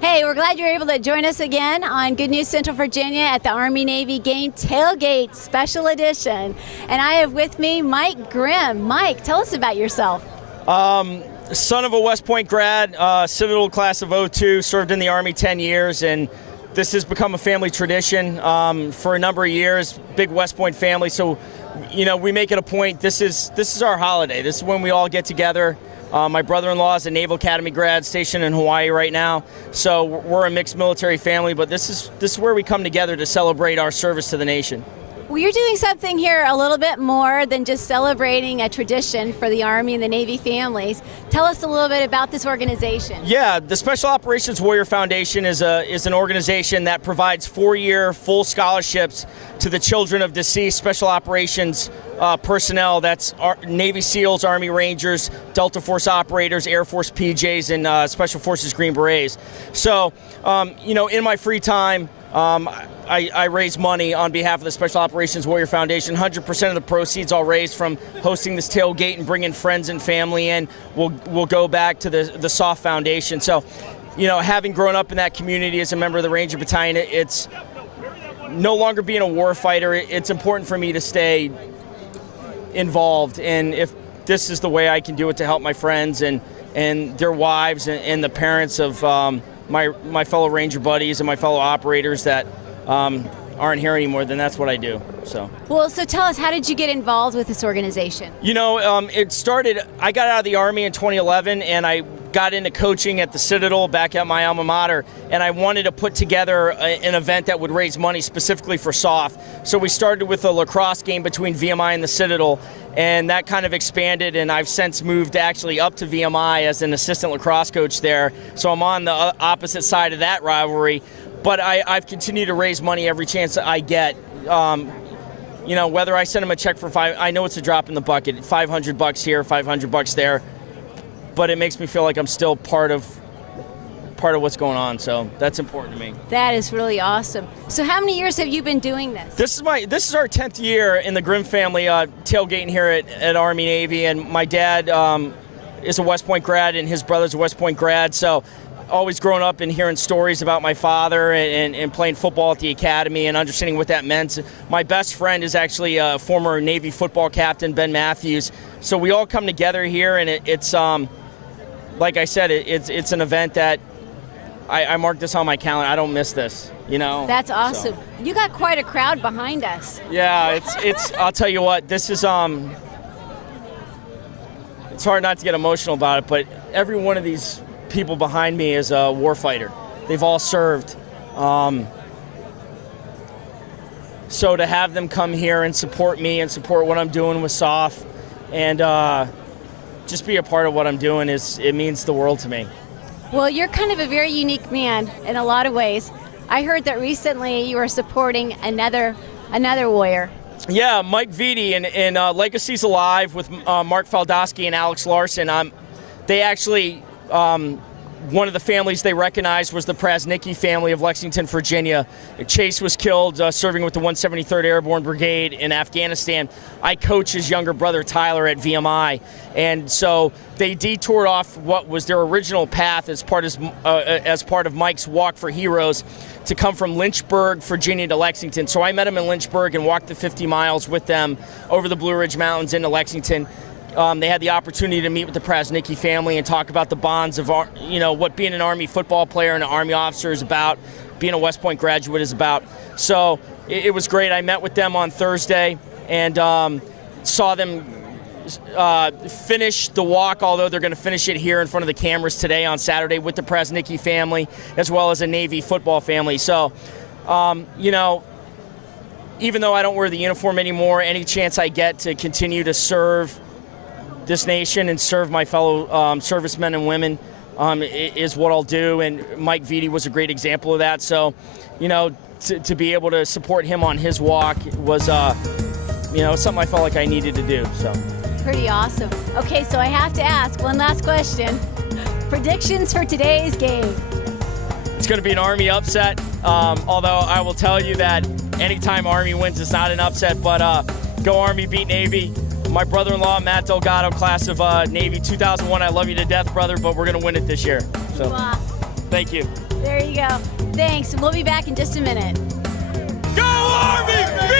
Hey, we're glad you're able to join us again on Good News Central Virginia at the Army-Navy game Tailgate Special Edition. And I have with me Mike Grimm. Mike, tell us about yourself. Son of a West Point grad, Citadel class of '02, served in the Army 10 years, and this has become a family tradition for a number of years. Big West Point family, so we make it a point. This is our holiday. This is when we all get together. My brother-in-law is a Naval Academy grad stationed in Hawaii right now, so we're a mixed military family. But this is where we come together to celebrate our service to the nation. Well, you're doing something here a little bit more than just celebrating a tradition for the Army and the Navy families. Tell us a little bit about this organization. Yeah, the Special Operations Warrior Foundation is an organization that provides 4-year full scholarships to the children of deceased Special Operations personnel. That's Navy SEALs, Army Rangers, Delta Force operators, Air Force PJs, and Special Forces Green Berets. So, in my free time, I raise money on behalf of the Special Operations Warrior Foundation. 100% of the proceeds I'll raise from hosting this tailgate and bringing friends and family in will go back to the SOF Foundation. So, having grown up in that community as a member of the Ranger Battalion, it's no longer being a war fighter. It's important for me to stay involved, and if this is the way I can do it to help my friends and their wives and the parents of my fellow Ranger buddies and my fellow operators that aren't here anymore, then that's what I do. So tell us, how did you get involved with this organization? It started, I got out of the Army in 2011, and I got into coaching at the Citadel back at my alma mater, and I wanted to put together an event that would raise money specifically for SOF. So we started with a lacrosse game between VMI and the Citadel, and that kind of expanded, and I've since moved actually up to VMI as an assistant lacrosse coach there. So I'm on the opposite side of that rivalry. But I've continued to raise money every chance that I get. Whether I send them a check for I know it's a drop in the bucket, $500 here, $500 there, but it makes me feel like I'm still part of what's going on. So that's important to me. That is really awesome. So how many years have you been doing this? This is our 10th year in the Grimm family tailgating here at Army Navy, and my dad is a West Point grad, and his brother's a West Point grad. So always grown up and hearing stories about my father and playing football at the academy and understanding what that meant. My best friend is actually a former Navy football captain, Ben Matthews. So we all come together here, and it's like I said, it's an event that I mark this on my calendar. I don't miss this, That's awesome. So. You got quite a crowd behind us. Yeah, it's I'll tell you what, this is it's hard not to get emotional about it, but every one of these people behind me is a war fighter. They've all served. So to have them come here and support me and support what I'm doing with SOF and just be a part of what I'm doing, it means the world to me. Well, you're kind of a very unique man in a lot of ways. I heard that recently you were supporting another warrior. Yeah, Mike Vitti and Legacies Alive with Mark Faldowski and Alex Larson. They actually, one of the families they recognized was the Prasnicki family of Lexington, Virginia. Chase was killed serving with the 173rd Airborne Brigade in Afghanistan. I coach his younger brother Tyler at VMI, and so they detoured off what was their original path as part of Mike's Walk for Heroes to come from Lynchburg, Virginia to Lexington. So I met him in Lynchburg and walked the 50 miles with them over the Blue Ridge Mountains into Lexington. They had the opportunity to meet with the Prasnicki family and talk about the bonds of, what being an Army football player and an Army officer is about, being a West Point graduate is about. So it was great. I met with them on Thursday and saw them finish the walk, although they're going to finish it here in front of the cameras today on Saturday with the Prasnicki family, as well as a Navy football family. So, even though I don't wear the uniform anymore, any chance I get to continue to serve this nation and serve my fellow servicemen and women is what I'll do. And Mike Vitti was a great example of that. So, to be able to support him on his walk was, something I felt like I needed to do. So. Pretty awesome. Okay, so I have to ask one last question. Predictions for today's game. It's going to be an Army upset, although I will tell you that anytime Army wins, it's not an upset, but go Army, beat Navy. My brother-in-law, Matt Delgado, class of Navy 2001. I love you to death, brother, but we're going to win it this year. So, thank you. There you go. Thanks. We'll be back in just a minute. Go Army!